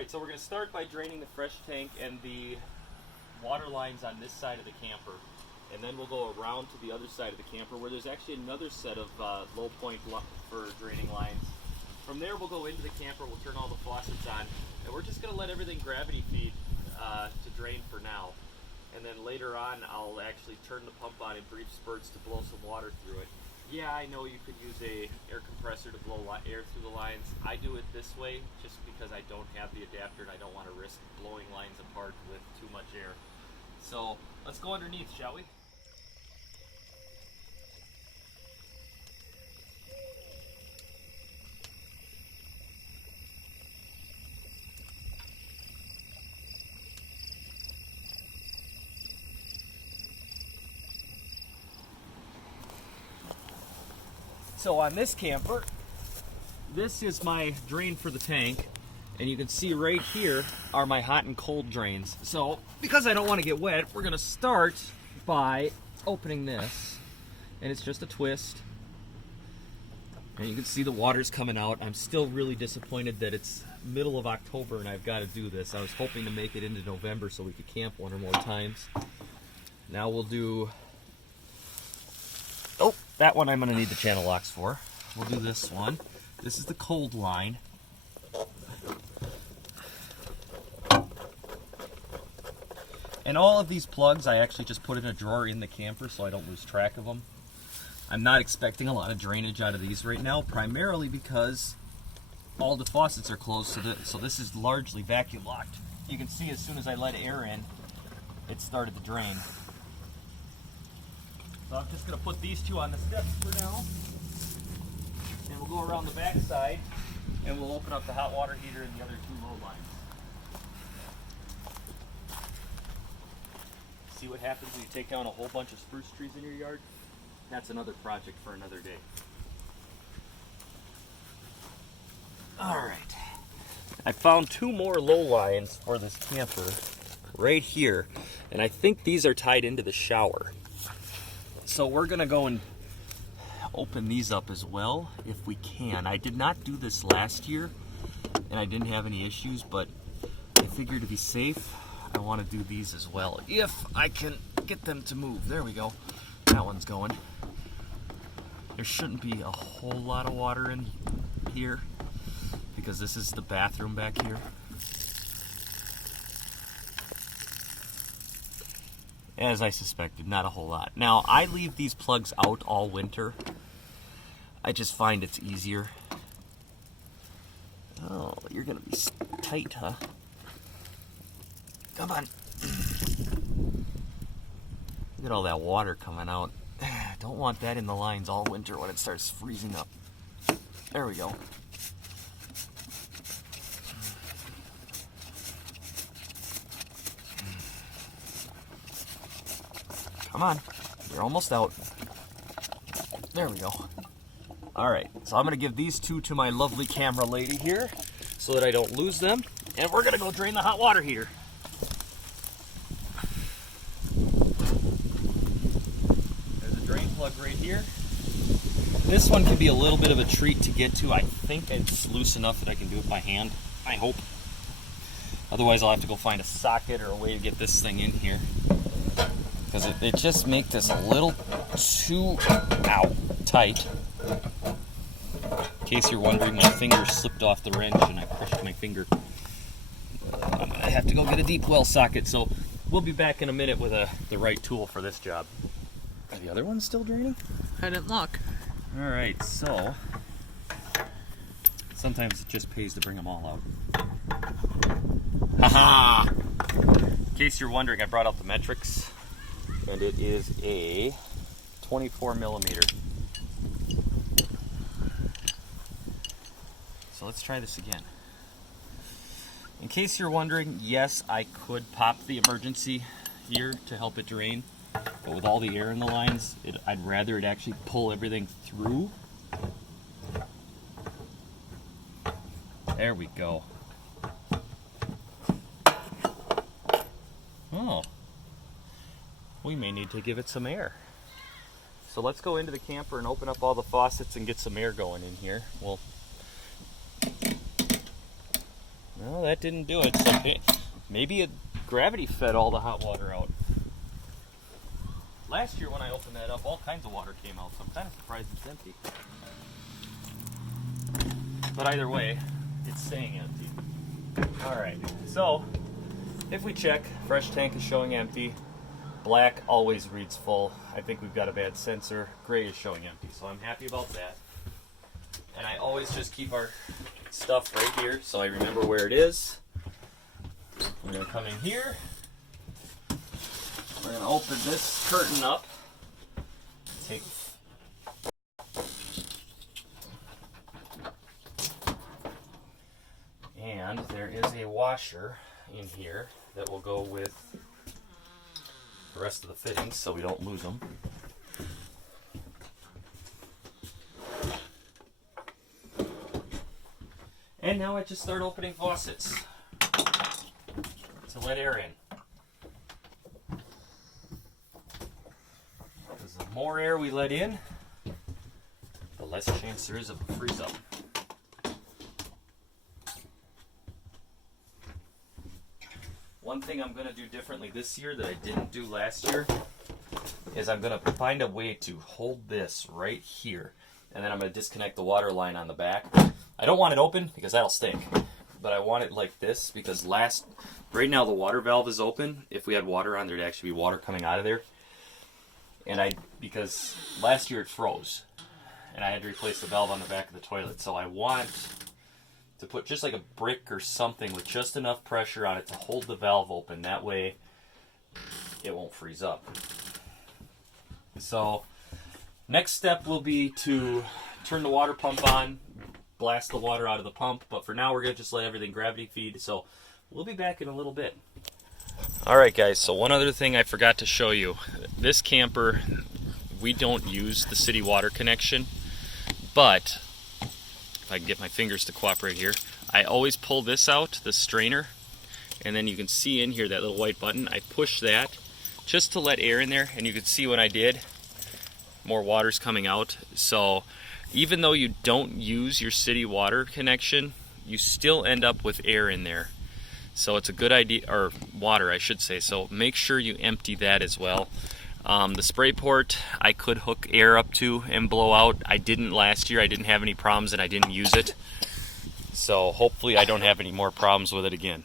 Alright, so we're going to start by draining the fresh tank and the water lines on this side of the camper. And then we'll go around to the other side of the camper where there's actually another set of low point for draining lines. From there we'll go into the camper, we'll turn all the faucets on, and we're just going to let everything gravity feed to drain for now. And then later on I'll actually turn the pump on in brief spurts to blow some water through it. Yeah, I know you could use a air compressor to blow air through the lines. I do it this way just because I don't have the adapter and I don't want to risk blowing lines apart with too much air. So let's go underneath, shall we? So on this camper, this is my drain for the tank, and you can see right here are my hot and cold drains. So because I don't want to get wet, we're going to start by opening this, and it's just a twist, and you can see the water's coming out. I'm still really disappointed that it's middle of October and I've got to do this. I was hoping to make it into November so we could camp one or more times. Now we'll do... Oh, that one I'm going to need the channel locks for. We'll do this one. This is the cold line. And all of these plugs I actually just put in a drawer in the camper so I don't lose track of them. I'm not expecting a lot of drainage out of these right now, primarily because all the faucets are closed, so this is largely vacuum locked. You can see as soon as I let air in, it started to drain. So I'm just going to put these two on the steps for now, and we'll go around the back side, and we'll open up the hot water heater and the other two low lines. See what happens when you take down a whole bunch of spruce trees in your yard? That's another project for another day. Alright, I found two more low lines for this camper right here, and I think these are tied into the shower. So we're going to go and open these up as well if we can. I did not do this last year and I didn't have any issues, but I figured to be safe I want to do these as well if I can get them to move. There we go. That one's going. There shouldn't be a whole lot of water in here because this is the bathroom back here. As I suspected, not a whole lot. Now, I leave these plugs out all winter. I just find it's easier. Oh, you're gonna be tight, huh? Come on. Look at all that water coming out. Don't want that in the lines all winter when it starts freezing up. There we go. Come on, you're almost out. There we go. Alright, so I'm going to give these two to my lovely camera lady here so that I don't lose them. And we're going to go drain the hot water heater. There's a drain plug right here. This one can be a little bit of a treat to get to. I think it's loose enough that I can do it by hand. I hope. Otherwise I'll have to go find a socket or a way to get this thing in here. Because it just makes this a little too tight. In case you're wondering, my finger slipped off the wrench and I crushed my finger. I'm going to have to go get a deep well socket, so we'll be back in a minute with the right tool for this job. Are the other ones still draining? I didn't look. Alright, so sometimes it just pays to bring them all out. Haha! In case you're wondering, I brought out the metrics. And it is a 24 millimeter. So let's try this again. In case you're wondering, yes, I could pop the emergency here to help it drain, but with all the air in the lines, I'd rather it actually pull everything through. There we go. Oh. We may need to give it some air. So let's go into the camper and open up all the faucets and get some air going in here. Well, No, that didn't do it. So maybe it gravity fed all the hot water out. Last year when I opened that up, all kinds of water came out, so I'm kind of surprised it's empty. But either way, it's staying empty. Alright, so if we check, fresh tank is showing empty. Black always reads full. I think we've got a bad sensor. Gray is showing empty, so I'm happy about that. And I always just keep our stuff right here so I remember where it is. We're going to come in here. We're going to open this curtain up. Take and there is a washer in here that will go with the rest of the fittings so we don't lose them. And now I just start opening faucets to let air in. Because the more air we let in, the less chance there is of a freeze up. One thing I'm going to do differently this year that I didn't do last year is I'm going to find a way to hold this right here. And then I'm going to disconnect the water line on the back. I don't want it open because that'll stink. But I want it like this because right now the water valve is open. If we had water on, there'd actually be water coming out of there. And because last year it froze. And I had to replace the valve on the back of the toilet. So I want to put just like a brick or something with just enough pressure on it to hold the valve open. That way it won't freeze up. So next step will be to turn the water pump on, blast the water out of the pump, but for now we're going to just let everything gravity feed, so we'll be back in a little bit. Alright guys, so one other thing I forgot to show you. This camper, we don't use the city water connection, but if I can get my fingers to cooperate here, I always pull this out, the strainer, and then you can see in here that little white button. I push that just to let air in there, and you can see when I did, more water's coming out. So even though you don't use your city water connection, you still end up with air in there. So it's a good idea, or water I should say, so make sure you empty that as well. The spray port I could hook air up to and blow out. I didn't last year. I didn't have any problems and I didn't use it. So hopefully I don't have any more problems with it again.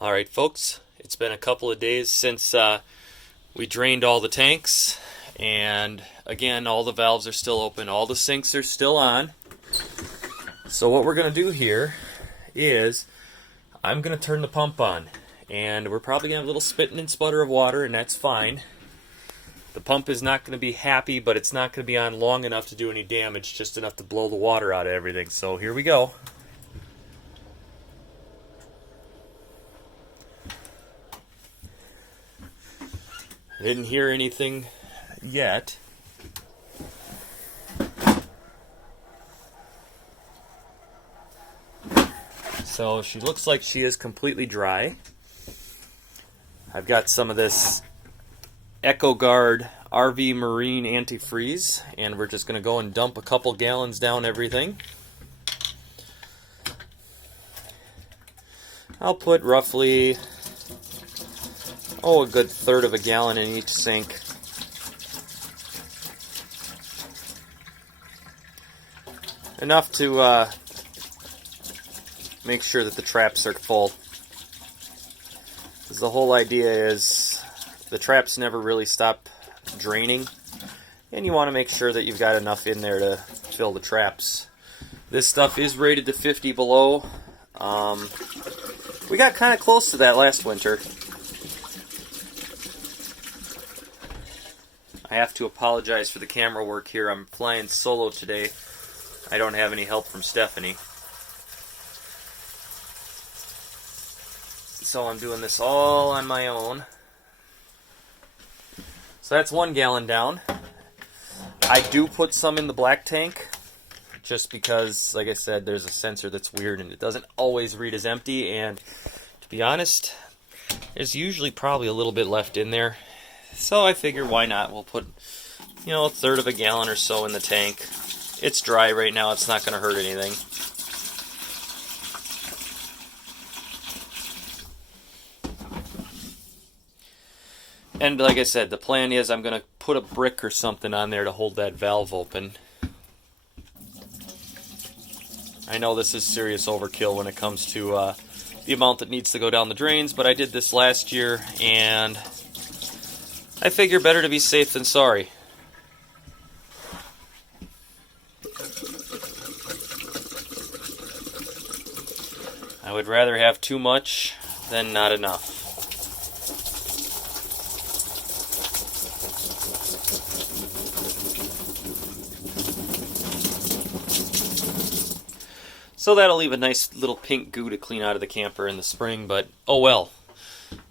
Alright folks, it's been a couple of days since we drained all the tanks. And again, all the valves are still open. All the sinks are still on. So what we're going to do here is I'm going to turn the pump on. And we're probably going to have a little spitting and sputter of water, and that's fine. The pump is not going to be happy, but it's not going to be on long enough to do any damage, just enough to blow the water out of everything. So here we go. I didn't hear anything yet. So she looks like she is completely dry. I've got some of this EcoGuard RV Marine antifreeze, and we're just going to go and dump a couple gallons down everything. I'll put roughly, a good third of a gallon in each sink. Enough to make sure that the traps are full. Because the whole idea is the traps never really stop draining, and you want to make sure that you've got enough in there to fill the traps. This stuff is rated to 50 below. We got kind of close to that last winter. I have to apologize for the camera work here. I'm flying solo today. I don't have any help from Stephanie. So I'm doing this all on my own. So that's 1 gallon down. I do put some in the black tank, just because, like I said, there's a sensor that's weird and it doesn't always read as empty, and to be honest, there's usually probably a little bit left in there. So I figure why not? We'll put, a third of a gallon or so in the tank. It's dry right now, it's not going to hurt anything. And like I said, the plan is I'm going to put a brick or something on there to hold that valve open. I know this is serious overkill when it comes to the amount that needs to go down the drains, but I did this last year, and I figure better to be safe than sorry. I would rather have too much than not enough. So that'll leave a nice little pink goo to clean out of the camper in the spring, but oh well.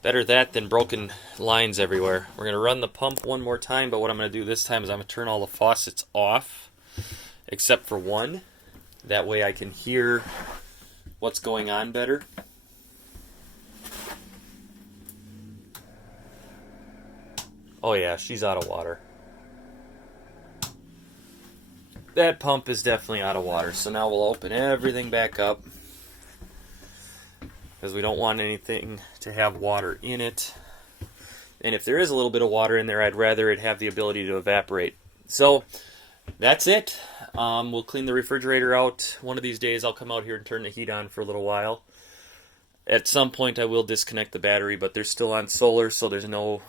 Better that than broken lines everywhere. We're going to run the pump one more time, but what I'm going to do this time is I'm going to turn all the faucets off, except for one. That way I can hear what's going on better. Oh yeah, she's out of water. That pump is definitely out of water, so now we'll open everything back up because we don't want anything to have water in it. And if there is a little bit of water in there, I'd rather it have the ability to evaporate. So that's it. We'll clean the refrigerator out. One of these days I'll come out here and turn the heat on for a little while. At some point I will disconnect the battery, but they're still on solar, so there's no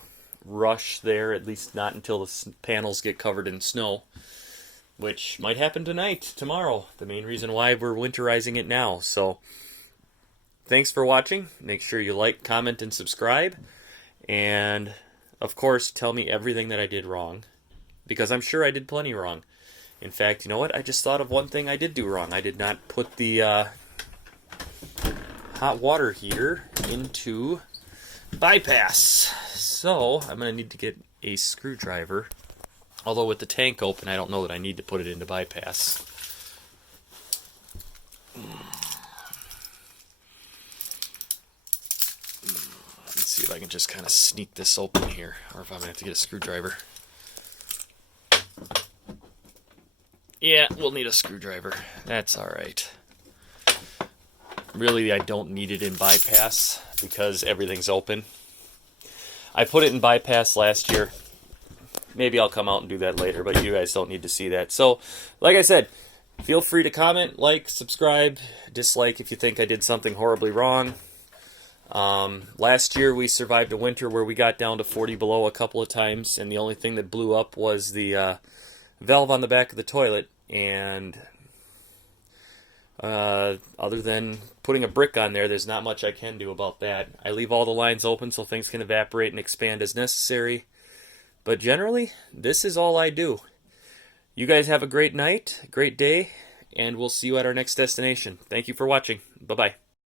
rush there, at least not until the panels get covered in snow. Which might happen tonight, tomorrow. The main reason why we're winterizing it now. So, thanks for watching. Make sure you like, comment, and subscribe. And, of course, tell me everything that I did wrong. Because I'm sure I did plenty wrong. In fact, you know what? I just thought of one thing I did do wrong. I did not put the hot water heater into bypass. So, I'm going to need to get a screwdriver. Although with the tank open, I don't know that I need to put it into bypass. Let's see if I can just kind of sneak this open here, or if I'm going to have to get a screwdriver. Yeah, we'll need a screwdriver. That's alright. Really, I don't need it in bypass because everything's open. I put it in bypass last year. Maybe I'll come out and do that later, but you guys don't need to see that. So, like I said, feel free to comment, like, subscribe, dislike if you think I did something horribly wrong. Last year we survived a winter where we got down to 40 below a couple of times, and the only thing that blew up was the valve on the back of the toilet. And other than putting a brick on there, there's not much I can do about that. I leave all the lines open so things can evaporate and expand as necessary. But generally, this is all I do. You guys have a great night, great day, and we'll see you at our next destination. Thank you for watching. Bye-bye.